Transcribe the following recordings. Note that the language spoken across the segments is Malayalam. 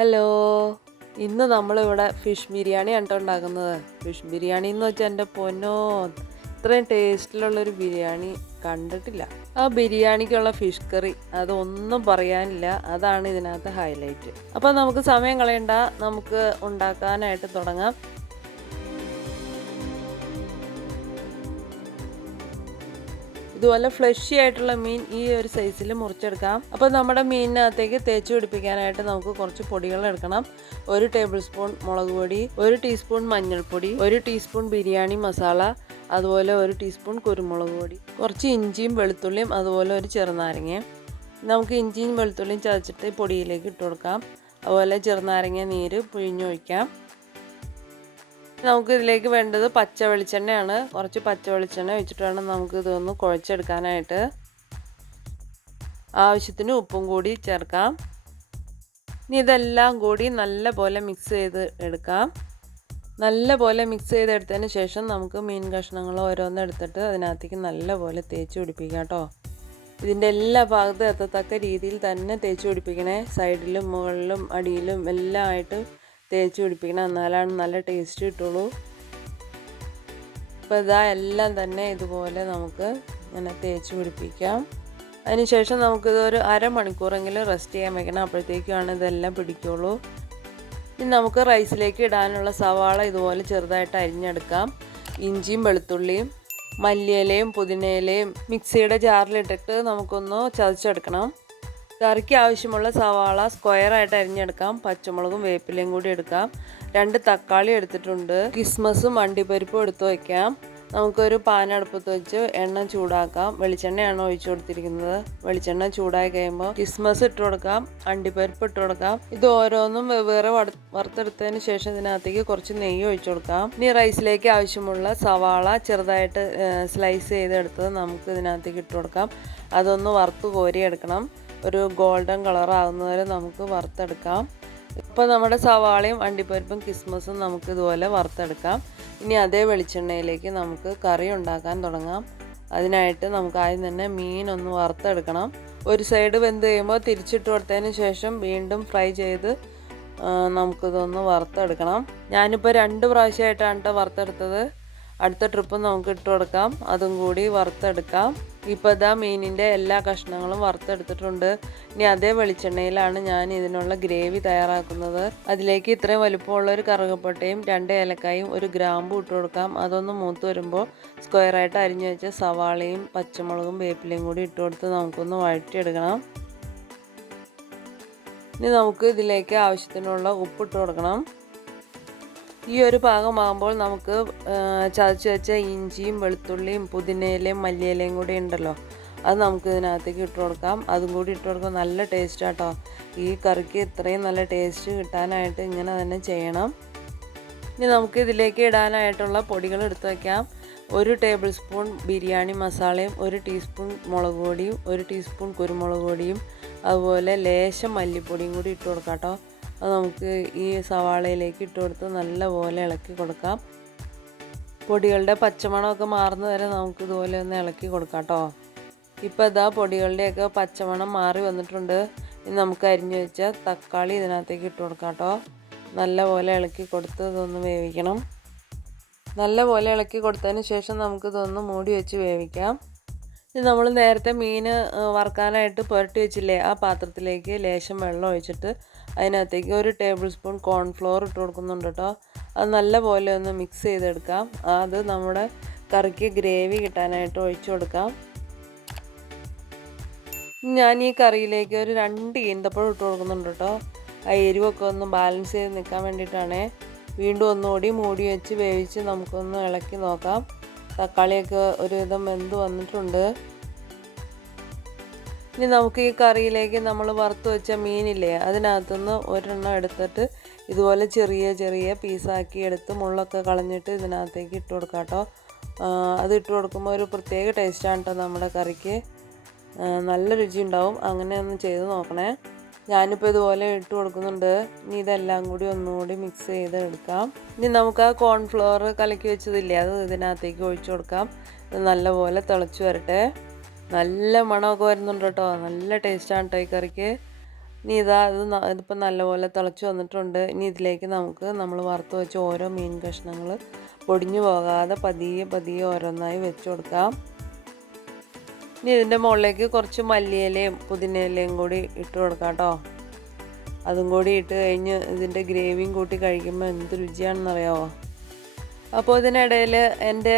ഹലോ. ഇന്ന് നമ്മളിവിടെ ഫിഷ് ബിരിയാണി കേട്ടോ ഉണ്ടാക്കുന്നത്. ഫിഷ് ബിരിയാണി എന്ന് വെച്ചാൽ എന്റെ പൊന്നോ. ഇത്രയും ടേസ്റ്റിലുള്ളൊരു ബിരിയാണി കണ്ടിട്ടില്ല. ആ ബിരിയാണിക്കുള്ള ഫിഷ് കറി അതൊന്നും പറയാനില്ല. അതാണ് ഇതിനകത്ത് ഹൈലൈറ്റ്. അപ്പോൾ നമുക്ക് സമയം കളയണ്ട. നമുക്ക് ഉണ്ടാക്കാനായിട്ട് തുടങ്ങാം. ഇതുപോലെ ഫ്ലഷി ആയിട്ടുള്ള മീൻ ഈ ഒരു സൈസിൽ മുറിച്ചെടുക്കാം. അപ്പോൾ നമ്മുടെ മീനിനകത്തേക്ക് തേച്ച് പിടിപ്പിക്കാനായിട്ട് നമുക്ക് കുറച്ച് പൊടികൾ എടുക്കണം. ഒരു ടേബിൾ സ്പൂൺ മുളക് പൊടി ഒരു ടീസ്പൂൺ മഞ്ഞൾപ്പൊടി ഒരു ടീസ്പൂൺ ബിരിയാണി മസാല അതുപോലെ ഒരു ടീസ്പൂൺ കുരുമുളക് പൊടി കുറച്ച് ഇഞ്ചിയും വെളുത്തുള്ളിയും അതുപോലെ ഒരു ചെറുനാരങ്ങയും നമുക്ക് ഇഞ്ചിയും വെളുത്തുള്ളിയും ചതച്ചിട്ട് പൊടിയിലേക്ക് ഇട്ട് കൊടുക്കാം. അതുപോലെ ചെറുനാരങ്ങ നീര് പിഴിഞ്ഞൊഴിക്കാം. നമുക്ക് ഇതിലേക്ക് വേണ്ടത് പച്ച വെളിച്ചെണ്ണയാണ്. കുറച്ച് പച്ച വെളിച്ചെണ്ണ വെച്ചിട്ട് വേണം നമുക്ക് ഇതൊന്ന് കുഴച്ചെടുക്കാനായിട്ട്. ആവശ്യത്തിന് ഉപ്പും കൂടി ചേർക്കാം. ഇനി ഇതെല്ലാം കൂടി നല്ല പോലെ മിക്സ് ചെയ്ത് എടുക്കാം. നല്ല പോലെ മിക്സ് ചെയ്തെടുത്തതിന് ശേഷം നമുക്ക് മീൻ കഷ്ണങ്ങൾ ഓരോന്ന് എടുത്തിട്ട് അതിനകത്തേക്ക് നല്ല പോലെ തേച്ച് പിടിപ്പിക്കാം കേട്ടോ. ഇതിന്റെ എല്ലാ ഭാഗത്തും എത്തത്തക്ക രീതിയിൽ തന്നെ തേച്ച് പിടിപ്പിക്കണേ. സൈഡിലും മുകളിലും അടിയിലും എല്ലാം ആയിട്ട് തേച്ച് പിടിപ്പിക്കണം. എന്നാലാണ് നല്ല ടേസ്റ്റ് കിട്ടുള്ളൂ. അപ്പോൾ ഇതാ എല്ലാം തന്നെ ഇതുപോലെ നമുക്ക് ഇങ്ങനെ തേച്ച് പിടിപ്പിക്കാം. അതിനുശേഷം നമുക്കിത് ഒരു അരമണിക്കൂറെങ്കിലും റെസ്റ്റ് ചെയ്യാൻ വെക്കണം. അപ്പോഴത്തേക്കുമാണ് ഇതെല്ലാം പിടിക്കുള്ളൂ. ഇനി നമുക്ക് റൈസിലേക്ക് ഇടാനുള്ള സവാള ഇതുപോലെ ചെറുതായിട്ട് അരിഞ്ഞെടുക്കാം. ഇഞ്ചിയും വെളുത്തുള്ളിയും മല്ലിയിലയും പുതിനയിലയും മിക്സിയുടെ ജാറിലിട്ടിട്ട് നമുക്കൊന്ന് ചതച്ചെടുക്കണം. കറിക്ക് ആവശ്യമുള്ള സവാള സ്ക്വയറായിട്ട് അരിഞ്ഞെടുക്കാം. പച്ചമുളകും വേപ്പിലയും കൂടി എടുക്കാം. രണ്ട് തക്കാളി എടുത്തിട്ടുണ്ട്. കിസ്മസും അണ്ടിപ്പരിപ്പും എടുത്തു വയ്ക്കാം നമുക്കൊരു പാനടുപ്പത്ത് വെച്ച് എണ്ണ ചൂടാക്കാം. വെളിച്ചെണ്ണയാണ് ഒഴിച്ചു കൊടുത്തിരിക്കുന്നത്. വെളിച്ചെണ്ണ ചൂടായി കഴിയുമ്പോൾ കിസ്മസ് ഇട്ട് കൊടുക്കാം. അണ്ടിപ്പരിപ്പ് ഇട്ട് കൊടുക്കാം. ഇത് ഓരോന്നും വെവ്വേറെ വറുത്തെടുത്തതിന് ശേഷം ഇതിനകത്തേക്ക് കുറച്ച് നെയ്യ് ഒഴിച്ചു കൊടുക്കാം. ഇനി റൈസിലേക്ക് ആവശ്യമുള്ള സവാള ചെറുതായിട്ട് സ്ലൈസ് ചെയ്തെടുത്തത് നമുക്ക് ഇതിനകത്തേക്ക് ഇട്ട് കൊടുക്കാം. അതൊന്ന് വറുത്ത് കോരിയെടുക്കണം. ഒരു ഗോൾഡൻ കളർ ആകുന്നവരെ നമുക്ക് വറുത്തെടുക്കാം. ഇപ്പോൾ നമ്മുടെ സവാളയും അണ്ടിപ്പരിപ്പും കിസ്മസും നമുക്ക് ഇതുപോലെ വറുത്തെടുക്കാം. ഇനി അതേ വെളിച്ചെണ്ണയിലേക്ക് നമുക്ക് കറി ഉണ്ടാക്കാൻ തുടങ്ങാം. അതിനായിട്ട് നമുക്ക് ആദ്യം തന്നെ മീൻ ഒന്ന് വറുത്തെടുക്കണം. ഒരു സൈഡ് വെന്ത് കഴിയുമ്പോൾ തിരിച്ചിട്ട് കൊടുത്തതിന് ശേഷം വീണ്ടും ഫ്രൈ ചെയ്ത് നമുക്കിതൊന്ന് വറുത്തെടുക്കണം. ഞാനിപ്പോൾ രണ്ട് പ്രാവശ്യമായിട്ടാണ് കേട്ടോ വറുത്തെടുത്തത്. അടുത്ത ട്രിപ്പ് നമുക്ക് ഇട്ട് കൊടുക്കാം. അതും കൂടി വറുത്തെടുക്കാം. ഇപ്പോൾ ഇതാ മീനിന്റെ എല്ലാ കഷ്ണങ്ങളും വറുത്തെടുത്തിട്ടുണ്ട്. ഇനി അതേ വെളിച്ചെണ്ണയിലാണ് ഞാൻ ഇതിനുള്ള ഗ്രേവി തയ്യാറാക്കുന്നത്. അതിലേക്ക് ഇത്രയും വലുപ്പമുള്ള ഒരു കറുകപ്പട്ടയും രണ്ട് ഏലക്കായും ഒരു ഗ്രാമ്പും ഇട്ട് കൊടുക്കാം. അതൊന്ന് മൂത്ത് വരുമ്പോൾ സ്ക്വയറായിട്ട് അരിഞ്ഞു വെച്ച സവാളയും പച്ചമുളകും വേപ്പിലയും കൂടി ഇട്ട് കൊടുത്ത് നമുക്കൊന്ന് വഴറ്റിയെടുക്കണം. ഇനി നമുക്ക് ഇതിലേക്ക് ആവശ്യത്തിനുള്ള ഉപ്പിട്ട് കൊടുക്കണം. ഈ ഒരു പാകമാകുമ്പോൾ നമുക്ക് ചതച്ച് വെച്ച ഇഞ്ചിയും വെളുത്തുള്ളിയും പുതിനയിലയും മല്ലിയിലയും കൂടി ഉണ്ടല്ലോ. അത് നമുക്ക് ഇതിനകത്തേക്ക് ഇട്ട് കൊടുക്കാം. അതും കൂടി ഇട്ട് കൊടുക്കാം നല്ല ടേസ്റ്റ് ആട്ടോ. ഈ കറിക്ക് ഇത്രയും നല്ല ടേസ്റ്റ് കിട്ടാനായിട്ട് ഇങ്ങനെ തന്നെ ചെയ്യണം. ഇനി നമുക്ക് ഇതിലേക്ക് ഇടാനായിട്ടുള്ള പൊടികൾ എടുത്ത് വയ്ക്കാം ഒരു ടേബിൾ സ്പൂൺ ബിരിയാണി മസാലയും ഒരു ടീസ്പൂൺ മുളക് പൊടിയും ഒരു ടീസ്പൂൺ കുരുമുളക് പൊടിയും അതുപോലെ ലേശം മല്ലിപ്പൊടിയും കൂടി ഇട്ട് കൊടുക്കാം കേട്ടോ അത് നമുക്ക് ഈ സവാളയിലേക്ക് ഇട്ട് കൊടുത്ത് നല്ലപോലെ ഇളക്കി കൊടുക്കാം. പൊടികളുടെ പച്ചമണമൊക്കെ മാറുന്ന വരെ നമുക്ക് ഇതുപോലെ ഒന്ന് ഇളക്കി കൊടുക്കാം കേട്ടോ. ഇപ്പോൾ ഇതാ പൊടികളുടെയൊക്കെ പച്ചമണം മാറി വന്നിട്ടുണ്ട്. ഇനി നമുക്ക് അരിഞ്ഞു വെച്ച തക്കാളി ഇതിനകത്തേക്ക് ഇട്ട് കൊടുക്കാം കേട്ടോ. നല്ലപോലെ ഇളക്കി കൊടുത്ത് ഇതൊന്ന് വേവിക്കണം. നല്ലപോലെ ഇളക്കി കൊടുത്തതിന് ശേഷം നമുക്ക് ഇതൊന്ന് മൂടി വെച്ച് വേവിക്കാം. ഇനി നമ്മൾ നേരത്തെ മീൻ വറുക്കാനായിട്ട് പുരട്ടി വെച്ചില്ലേ ആ പാത്രത്തിലേക്ക് ലേശം വെള്ളം ഒഴിച്ചിട്ട് അതിനകത്തേക്ക് ഒരു ടേബിൾ സ്പൂൺ കോൺഫ്ലോർ ഇട്ട് കൊടുക്കുന്നുണ്ട് കേട്ടോ അത് നല്ല പോലെ ഒന്ന് മിക്സ് ചെയ്തെടുക്കാം. അത് നമ്മുടെ കറിക്ക് ഗ്രേവി കിട്ടാനായിട്ട് ഒഴിച്ചു കൊടുക്കാം. ഞാൻ ഈ കറിയിലേക്ക് ഒരു രണ്ട് ഈന്തപ്പഴം ഇട്ട് കൊടുക്കുന്നുണ്ട് കേട്ടോ ആ എരിവൊക്കെ ഒന്ന് ബാലൻസ് ചെയ്ത് നിൽക്കാൻ വേണ്ടിയിട്ടാണേ. വീണ്ടും ഒന്നുകൂടി മൂടി വെച്ച് വേവിച്ച് നമുക്കൊന്ന് ഇളക്കി നോക്കാം. തക്കാളിയൊക്കെ ഒരുവിധം വെന്ത് വന്നിട്ടുണ്ട്. ഇനി നമുക്ക് ഈ കറിയിലേക്ക് നമ്മൾ വറുത്ത് വെച്ച മീനില്ലേ അതിനകത്തുനിന്ന് ഒരെണ്ണം എടുത്തിട്ട് ഇതുപോലെ ചെറിയ ചെറിയ പീസാക്കി എടുത്ത് മുള്ളൊക്കെ കളഞ്ഞിട്ട് ഇതിനകത്തേക്ക് ഇട്ട് കൊടുക്കാം കേട്ടോ. അത് ഇട്ട് കൊടുക്കുമ്പോൾ ഒരു പ്രത്യേക ടേസ്റ്റാണ് കേട്ടോ നമ്മുടെ കറിക്ക്. നല്ല രുചി ഉണ്ടാവും. അങ്ങനെ ഒന്ന് ചെയ്ത് നോക്കണേ. ഞാനിപ്പോൾ ഇതുപോലെ ഇട്ട് കൊടുക്കുന്നുണ്ട്. ഇനി ഇതെല്ലാം കൂടി ഒന്നുകൂടി മിക്സ് ചെയ്ത് എടുക്കാം. ഇനി നമുക്ക് ആ കോൺഫ്ലവർ കലക്കി വെച്ചതില്ലേ അത് ഇതിനകത്തേക്ക് ഒഴിച്ചു കൊടുക്കാം. നല്ലപോലെ തിളച്ച് വരട്ടെ. നല്ല മണമൊക്കെ വരുന്നുണ്ട് കേട്ടോ. നല്ല ടേസ്റ്റാണ് കേട്ടോ ഈ കറിക്ക്. ഇനി ഇതാ ഇത് ഇതിപ്പോൾ നല്ലപോലെ തിളച്ച് വന്നിട്ടുണ്ട്. ഇനി ഇതിലേക്ക് നമുക്ക് നമ്മൾ വറുത്ത് വെച്ച ഓരോ മീൻ കഷ്ണങ്ങൾ പൊടിഞ്ഞു പോകാതെ പതിയെ പതിയെ ഓരോന്നായി വെച്ച് കൊടുക്കാം. ഇനി ഇതിന്റെ മുകളിലേക്ക് കുറച്ച് മല്ലിയിലയും പുതിനയിലയും കൂടി ഇട്ട് കൊടുക്കാം കേട്ടോ അതും കൂടി ഇട്ട് കഴിഞ്ഞ് ഇതിന്റെ ഗ്രേവിയും കൂട്ടി കഴിക്കുമ്പോൾ എന്ത് രുചിയാണെന്നറിയാമോ അപ്പോൾ ഇതിനിടയിൽ എന്റെ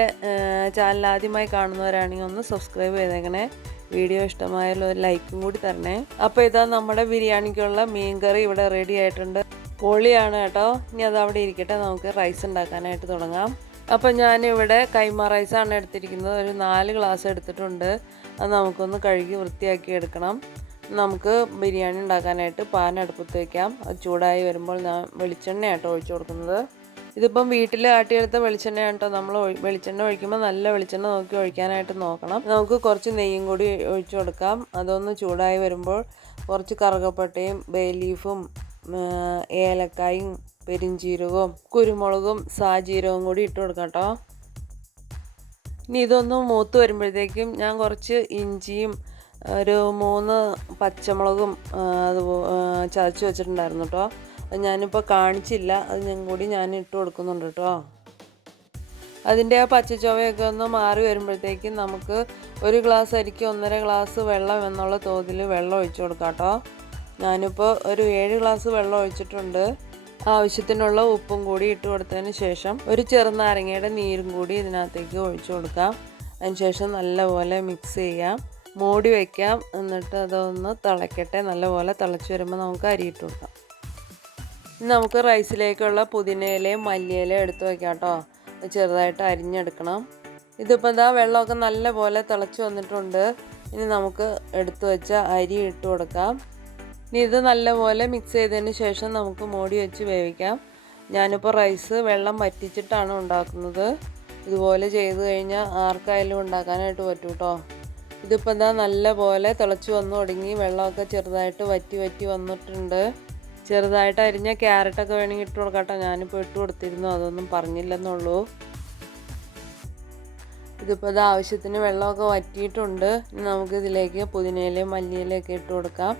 ചാനൽ ആദ്യമായി കാണുന്നവരാണെങ്കിൽ ഒന്ന് സബ്സ്ക്രൈബ് ചെയ്തേക്കണേ. വീഡിയോ ഇഷ്ടമായാലും ഒരു ലൈക്കും കൂടി തരണേ. അപ്പോൾ ഇതാ നമ്മുടെ ബിരിയാണിക്കുള്ള മീൻ കറി ഇവിടെ റെഡി ആയിട്ടുണ്ട്. പൊളിയാണ് കേട്ടോ. ഇനി അത് അവിടെ ഇരിക്കട്ടെ. നമുക്ക് റൈസ് ഉണ്ടാക്കാനായിട്ട് തുടങ്ങാം. അപ്പോൾ ഞാനിവിടെ കൈമ റൈസാണ് എടുത്തിരിക്കുന്നത്. ഒരു നാല് ഗ്ലാസ് എടുത്തിട്ടുണ്ട്. അത് നമുക്കൊന്ന് കഴുകി വൃത്തിയാക്കി എടുക്കണം. നമുക്ക് ബിരിയാണി ഉണ്ടാക്കാനായിട്ട് പാൻ അടുപ്പത്ത് വയ്ക്കാം അത് ചൂടായി വരുമ്പോൾ ഞാൻ വെളിച്ചെണ്ണയാട്ടോ ഒഴിച്ചു കൊടുക്കുന്നത്. ഇതിപ്പം വീട്ടിൽ ആട്ടിയെടുത്ത വെളിച്ചെണ്ണ കേട്ടോ നമ്മൾ വെളിച്ചെണ്ണ ഒഴിക്കുമ്പോൾ നല്ല വെളിച്ചെണ്ണ നോക്കി ഒഴിക്കാനായിട്ട് നോക്കണം. നമുക്ക് കുറച്ച് നെയ്യും കൂടി ഒഴിച്ചു കൊടുക്കാം. അതൊന്ന് ചൂടായി വരുമ്പോൾ കുറച്ച് കറുകപ്പട്ടയും ബേ ലീഫും ഏലക്കായും പെരിഞ്ചീരകവും കുരുമുളകും സാജീരകവും കൂടി ഇട്ട് കൊടുക്കാം കേട്ടോ ഇനി ഇതൊന്ന് മൂത്ത് വരുമ്പോഴത്തേക്കും ഞാൻ കുറച്ച് ഇഞ്ചിയും ഒരു മൂന്ന് പച്ചമുളകും അത് ചതച്ച് വെച്ചിട്ടുണ്ടായിരുന്നു കേട്ടോ ഞാനിപ്പോൾ കാണിച്ചില്ല. അത് ഞാൻ കൂടി ഞാൻ ഇട്ട് കൊടുക്കുന്നുണ്ട് കേട്ടോ അതിന്റെ ആ പച്ചച്ചോവയൊക്കെ ഒന്ന് മാറി വരുമ്പോഴത്തേക്കും നമുക്ക് ഒരു ഗ്ലാസ് അരിക്ക് ഒന്നര ഗ്ലാസ് വെള്ളം എന്നുള്ള തോതിൽ വെള്ളം ഒഴിച്ചു കൊടുക്കാം കേട്ടോ ഞാനിപ്പോൾ ഒരു ഏഴ് ഗ്ലാസ് വെള്ളം ഒഴിച്ചിട്ടുണ്ട്. ആവശ്യത്തിനുള്ള ഉപ്പും കൂടി ഇട്ട് കൊടുത്തതിന് ശേഷം ഒരു ചെറുനാരങ്ങയുടെ നീരും കൂടി ഇതിനകത്തേക്ക് ഒഴിച്ചു കൊടുക്കാം. അതിനുശേഷം നല്ലപോലെ മിക്സ് ചെയ്യാം. മൂടി വയ്ക്കാം എന്നിട്ട് അതൊന്ന് തിളയ്ക്കട്ടെ നല്ലപോലെ തിളച്ച് വരുമ്പോൾ നമുക്ക് അരിയിട്ട് കൊടുക്കാം. നമുക്ക് റൈസിലേക്കുള്ള പുതിനയിലയും മല്ലിയിലയും എടുത്തു വയ്ക്കാം കേട്ടോ ചെറുതായിട്ട് അരിഞ്ഞെടുക്കണം. ഇതിപ്പോൾ ഇതാ വെള്ളമൊക്കെ നല്ല പോലെ തിളച്ച് വന്നിട്ടുണ്ട്. ഇനി നമുക്ക് എടുത്തു വെച്ച അരി ഇട്ട് കൊടുക്കാം. ഇനി ഇത് നല്ലപോലെ മിക്സ് ചെയ്തതിന് ശേഷം നമുക്ക് മോടി വെച്ച് വേവിക്കാം. ഞാനിപ്പോൾ റൈസ് വെള്ളം വറ്റിച്ചിട്ടാണ് ഉണ്ടാക്കുന്നത്. ഇതുപോലെ ചെയ്ത് കഴിഞ്ഞാൽ ആർക്കായാലും ഉണ്ടാക്കാനായിട്ട് പറ്റും കേട്ടോ ഇതിപ്പോൾ എന്താ നല്ല പോലെ തിളച്ച് വന്നു തുടങ്ങി വെള്ളമൊക്കെ ചെറുതായിട്ട് വറ്റി വറ്റി വന്നിട്ടുണ്ട്. ചെറുതായിട്ട് അരിഞ്ഞ ക്യാരറ്റൊക്കെ വേണമെങ്കിൽ ഇട്ട് കൊടുക്കാം കേട്ടോ ഞാനിപ്പോൾ ഇട്ട് കൊടുത്തിരുന്നു. അതൊന്നും പറഞ്ഞില്ലെന്നുള്ളൂ. ഇതിപ്പോൾ ഇത് ആവശ്യത്തിന് വെള്ളമൊക്കെ വറ്റിയിട്ടുണ്ട്. ഇനി നമുക്ക് ഇതിലേക്ക് പുതിനയിലയും മല്ലിയിലയും ഇട്ട് കൊടുക്കാം.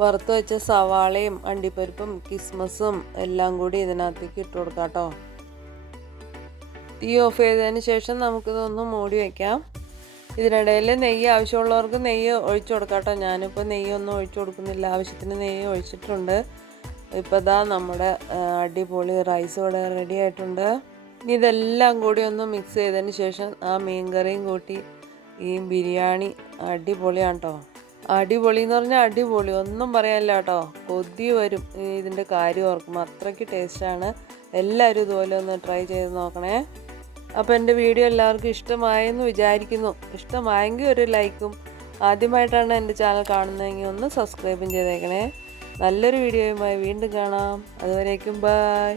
വറുത്ത് വെച്ച സവാളയും അണ്ടിപ്പരിപ്പും കിസ്മസും എല്ലാം കൂടി ഇതിനകത്തേക്ക് ഇട്ട് കൊടുക്കാം കേട്ടോ. തീ ഓഫ് ചെയ്തതിന് ശേഷം നമുക്കിതൊന്ന് മൂടി വയ്ക്കാം ഇതിനിടയിൽ നെയ്യ് ആവശ്യമുള്ളവർക്ക് നെയ്യ് ഒഴിച്ചു കൊടുക്കാം കേട്ടോ. ഞാനിപ്പോൾ നെയ്യൊന്നും ഒഴിച്ചു കൊടുക്കുന്നില്ല. ആവശ്യത്തിന് നെയ്യ് ഒഴിച്ചിട്ടുണ്ട്. ഇപ്പോൾ ഇതാ നമ്മുടെ അടിപൊളി റൈസ് ഇവിടെ റെഡി ആയിട്ടുണ്ട്. ഇനി ഇതെല്ലാം കൂടി ഒന്ന് മിക്സ് ചെയ്തതിന് ശേഷം ആ മീൻ കറിയും കൂട്ടി ഈ ബിരിയാണി അടിപൊളിയാണ് കേട്ടോ. അടിപൊളി എന്ന് പറഞ്ഞാൽ അടിപൊളി. ഒന്നും പറയാനില്ല കേട്ടോ. കൊതി വരും. ഇതിന്റെ കാര്യം ഓർക്കുമ്പോൾ. അത്രയ്ക്ക് ടേസ്റ്റാണ് എല്ലാവരും ഇതുപോലെ ഒന്ന് ട്രൈ ചെയ്ത് നോക്കണേ. അപ്പോൾ എന്റെ വീഡിയോ എല്ലാവർക്കും ഇഷ്ടമായെന്ന് വിചാരിക്കുന്നു. ഇഷ്ടമായെങ്കിൽ ഒരു ലൈക്കും. ആദ്യമായിട്ടാണ് എന്റെ ചാനൽ കാണുന്നതെങ്കിൽ ഒന്ന് സബ്സ്ക്രൈബും ചെയ്തേക്കണേ. നല്ലൊരു വീഡിയോയുമായി വീണ്ടും കാണാം. അതുവരേക്കും ബൈ.